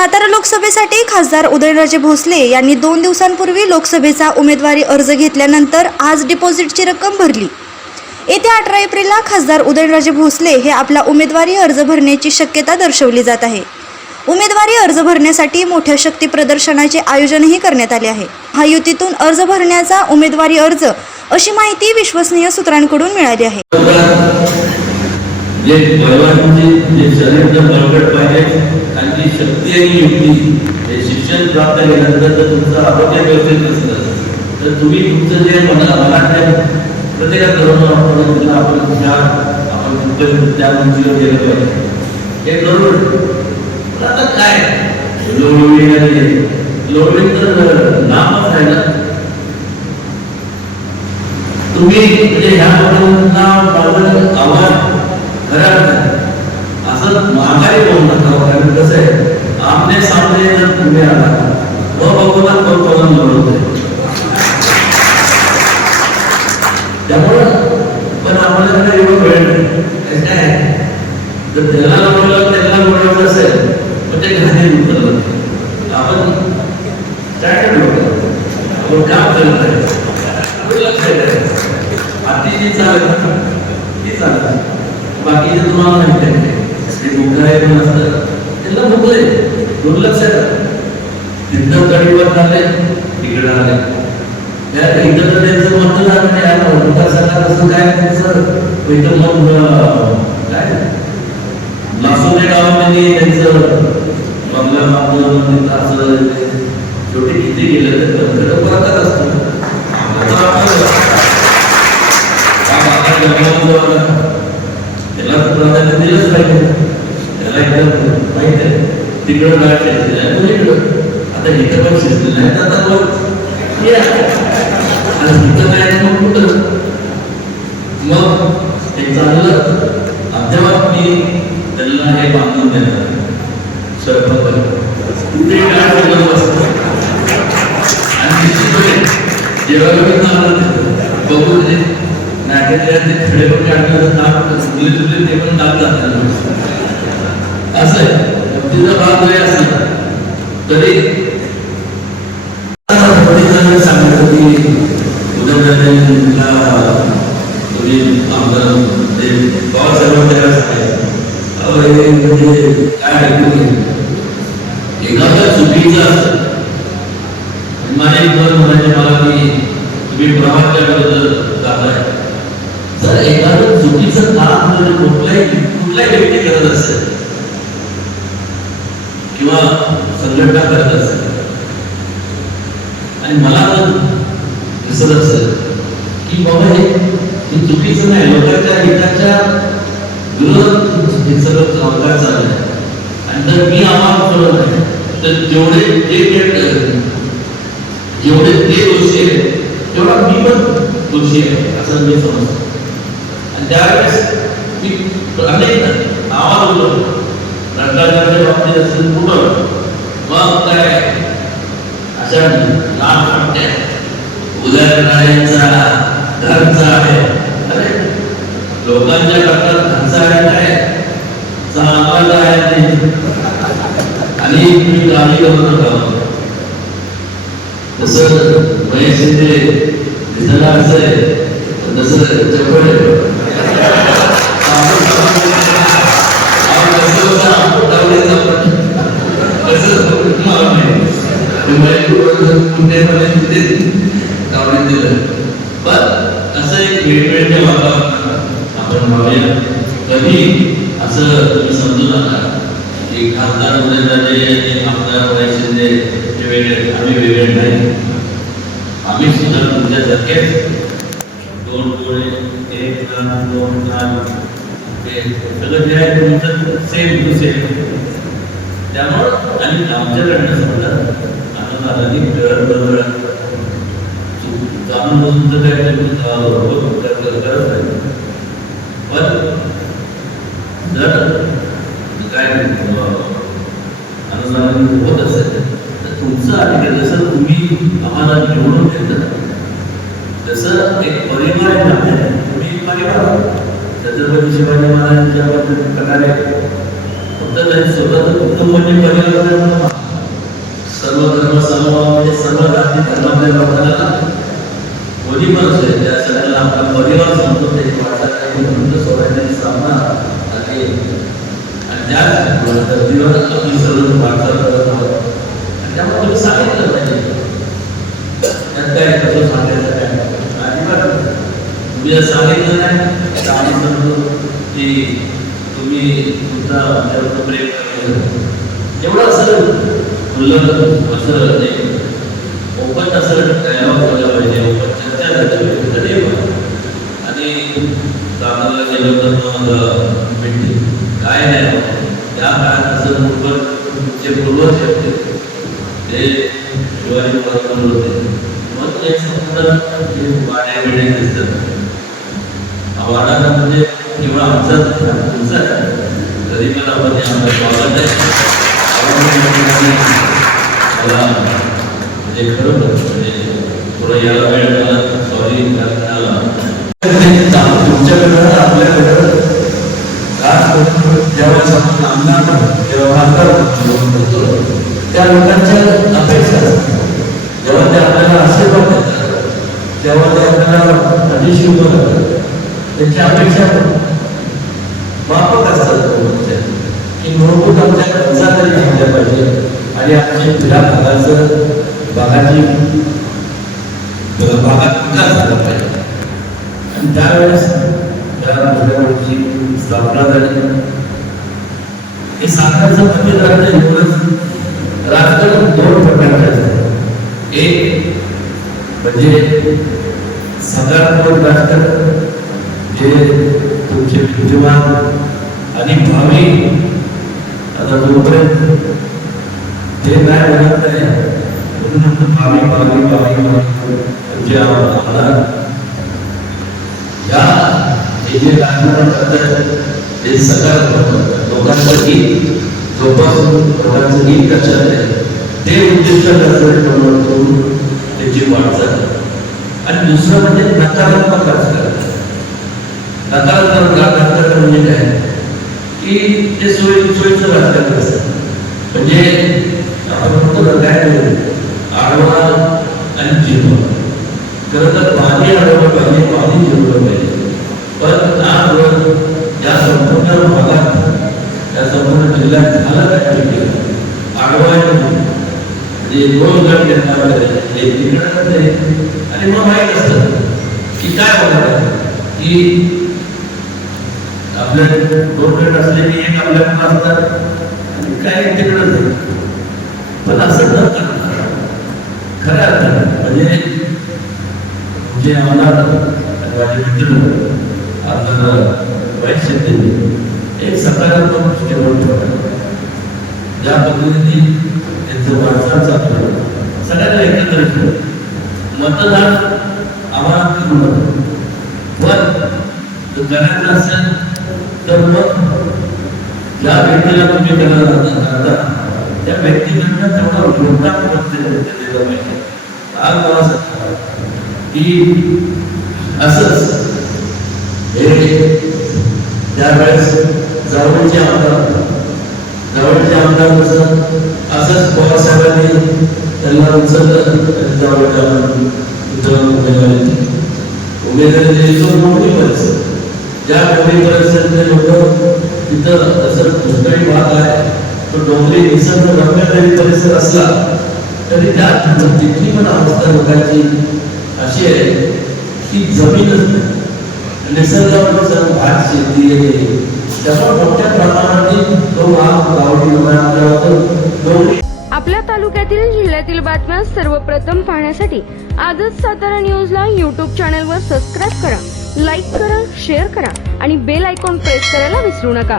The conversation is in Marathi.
सातारा लोकसभेसाठी खासदार उदयनराजे भोसले यांनी दोन दिवसांपूर्वी लोकसभेचा उमेदवारी अर्ज घेतल्यानंतर आज डिपॉझिटची रक्कम भरली. येत्या अठरा एप्रिलला खासदार उदयनराजे भोसले हे आपला उमेदवारी अर्ज भरण्याची शक्यता दर्शवली जात आहे. उमेदवारी अर्ज भरण्यासाठी मोठ्या शक्ती प्रदर्शनाचे आयोजनही करण्यात आले आहे. महायुतीतून अर्ज भरण्याचा उमेदवारी अर्ज अशी माहिती विश्वसनीय सूत्रांकडून मिळाली आहे. जे भगवानचे जे शरीर बळकट पाहिजे त्यांची शक्ती आणि युक्ती हे शिक्षण प्राप्त केल्यानंतर तर तुमचं आरोग्य व्यवस्थित नसलं तर तुम्ही तुमचं जे मना मनातल्या प्रत्येका तरुण आपण तिला आपण ज्या आपण कुठे त्या उंचीवर गेलं पाहिजे. हे करून पण आता काय? लोळी आणि लोळी तर नामच आहे ना. तुम्ही म्हणजे ह्या मुलांना आवाज आव्हान असं महागाई होऊ नका कारण कसं आहे आपले सामने जर तुम्ही आला व बघूला तो करून त्यामुळं पण आपल्याकडे एवढं वेळ नाही. काय? आहे? जर त्याला बोललं त्याला बोलवायचं असेल तर ते घाणी उतरलं आपण काय करतो आपण काम करत आहे आपलं लक्ष जी चालत ती चालत बाकीचे तुम्हाला माहिती आहे ते. पण असतं त्यांना मुकले दुर्लक्ष तिथं गडीवर आले तिकडे आले त्या इथं तर त्यांचं नाही विकासाला कसं काय त्यांचं इथं मग काय? गावामध्ये त्यांचं बंगला असं शेवटी किती गेलं तर खरं परतच असतं. आता त्याला दिलंच पाहिजे त्याला एकदम माहिती आहे तिकडं काय शिजलेलं आहे इकडं आता इथं पण शिजलेलं आहे तर आता आणि इथं काय मग कुठं मग ते चांगलं अद्याप मी त्यांना हे बांधून देणार स्वयंपाक कुठे काय आणि जेव्हा मी बघू. ते नाट्यातल्या ते खडे पण काढण्याचं काम सुटले सुटले ते पण काम जातात असं आहे तिचा भाग जरी असला तरी पतीचं सांगितलं की उद्या तुम्ही आमदार ते बाबासाहेब त्याला सांगायचं अहो, हे म्हणजे काय ऐकून घे. एखादा चुकीचा असतं माझे घर म्हणायचे मला की तुम्ही प्रभातच्या विरुद्ध जाताय जर एखादं चुकीचं काम जर कुठल्याही कुठल्याही व्यक्ती करत असेल किंवा संघटना करत असेल आणि मला पण दिसत असेल की बाबा हे चुकीचं नाही लोकांच्या हिताच्या विरोधात हे सगळं कामकाज चालू आहे. आणि जर मी आम्हाला करत आहे तर जेवढे ते जेवढे ते दोषी आहेत तेवढा मी पण दोषी आहे असं मी समजतो. त्यावेळेस मी अनेक आवाज बोललो भ्रष्टाचाराच्या बाबतीत असेल कुठं? मग काय? अशा लहान वाटते उदयनारायणचा घरचा आहे. अरे लोकांच्या करतात घरचा आहे काय? चांगला आहे ते. आणि मी गावी होतो. तसं महेश शिंदे दिसायला असं तसं चपळ आपण डावलेचं मला ते खासदार आमदार नाही सुद्धा दोन एक दोन सगळं जे आहे तुमचं सेम टू सेम त्यामुळं आणि आमच्याकडनं समजा आता झालं की गरज जाणून बसून तर काय ते, अं, बरोबर गरज नाही पण जर काय अं, अनुदान होत असेल तर तुमचं अधिकार जसं तुम्ही आम्हाला निवडून देता तसं एक परिवार आहे तुम्ही परिवार छत्रपती शिवाजी महाराजांच्या प्रकारे तर त्यांनी स्वतःचं कुटुंब म्हणजे परिवार सर्व धर्म समभाव म्हणजे सर्व जाती धर्मातल्या लोकांना कोणी पण असेल त्या सगळ्यांना आपला परिवार समजतो ते वाटत काही म्हणून सोडायचा सामना आणि आणि त्याच धर्तीवर आपली सर्व वाटचाल करत आहोत आणि त्यामुळे तुम्ही सांगितलं पाहिजे त्यात काय कसं सांगायचं काय अजिबात तुम्ही जर सांगितलं नाही तर आम्ही समजतो की तुम्ही तुमचा आमच्यावर प्रेम करायचं एवढं असं खुल्लं असं नाही ओपन असं डायलॉग झालं पाहिजे ओपन चर्चा झाली पाहिजे तरी पण. आणि दादाला गेलो तर मग भेटते काय नाही त्या काळात असं पूर्वज जे पूर्वज होते ते शिवाजी महाराज होते मग ते संपूर्ण वाड्या बिड्या दिसतात वाडा म्हणजे केवळ आमचाच तुमचा तरी पण आपण हे स्वागत आहे मला म्हणजे खरोखर म्हणजे थोडं याला वेळ मला सॉरी तुमच्याकडं आपल्याकडं ज्यावेळेस आपण आमदार जेव्हा खासदार होतो, त्या लोकांच्या अपेक्षा असतात. जेव्हा ते आपल्याला आशीर्वाद देतात तेव्हा ते आपल्याला अतिशय करतात त्यांची अपेक्षा माफक असतात लोकांच्या. की मूलभूत आमच्या गरजा तरी भागल्या पाहिजे. आणि आमच्या क्रीडा भागाचं भागाची भागात विकास झाला पाहिजे? आणि त्यावेळेस त्याची स्थापना झाली. हे साखरचं म्हणजे राज्य एवढंच. राजकारण दोन प्रकारचे असते एक म्हणजे सकारात्मक राजकारण जे तुमचे विद्यमान आणि भावी आता जोपर्यंत ते काय म्हणत नाही म्हणून म्हणतो भावी भावी भावी भावी म्हणजे आम्हाला या हे जे राजकारण करतात ते जोपासून लोकांचं आहे? ते उद्दिष्ट म्हणजे त्याची वाटचाल आणि दुसरं म्हणजे नकारात्मक राजकारण नकारात्मक राजकारण म्हणजे काय? की ते सोयी सोयीचं राजकारण असतं म्हणजे आपण काय आडवा आणि जिरवा. खरं तर पाणी अडवलं पाहिजे पाणी जिरवलं पाहिजे. पण आज या संपूर्ण भागात या संपूर्ण जिल्ह्यात झालं काय माहिती आडवा म्हणजे दोन गट निर्माण करायचे एक तिकडे आणि मग माहीत असतं की काय होणार की आपल्या दोन गट असले की एक आपल्याकडे असतात आणि काय तिकडं पण असं न खऱ्या अर्थानं म्हणजे जे आम्हाला माझे मित्र आमदार वाईट शेट्टी एक सकारात्मक दृष्टिकोन ठेवला. ज्या पद्धतीने त्यांचं वाटचाल चालू सगळ्यांना एकत्र ठेवलं. मतदान आम्हाला करून पण जर करायचं असेल तर मग ज्या व्यक्तीला तुम्ही करायला करता त्या व्यक्तीकडनं तेवढा मोठा दिलं पाहिजे आज मला सांगा की असंच हे त्यावेळेस जवळचे आमदार जवळचे आमदार कसं असंच पवार साहेबांनी त्यांना उचललं जवळच्या इथं उमेदवारी उमेदवारी दिली तो मोठी परिस्थिती. ज्या मोठी परिस्थितीतले लोक तिथं असं दुष्काळी भाग आहे तो डोंगरी निसर्ग रम्य जरी परिसर असला तरी त्यात तिथली पण अवस्था लोकांची अशी आहे की जमीनच निसर्गावर सर्व भात शेती येते त्यामुळे मोठ्या प्रमाणात तो भाग गावठी डोंगरी आपल्या तालुक्यातील जिल्ह्यातील बातम्या सर्वप्रथम पाहण्यासाठी आजच सातारा न्यूजला यूट्यूब चॅनलवर सबस्क्राईब करा लाईक करा शेअर करा आणि बेल आयकॉन प्रेस करायला विसरू नका.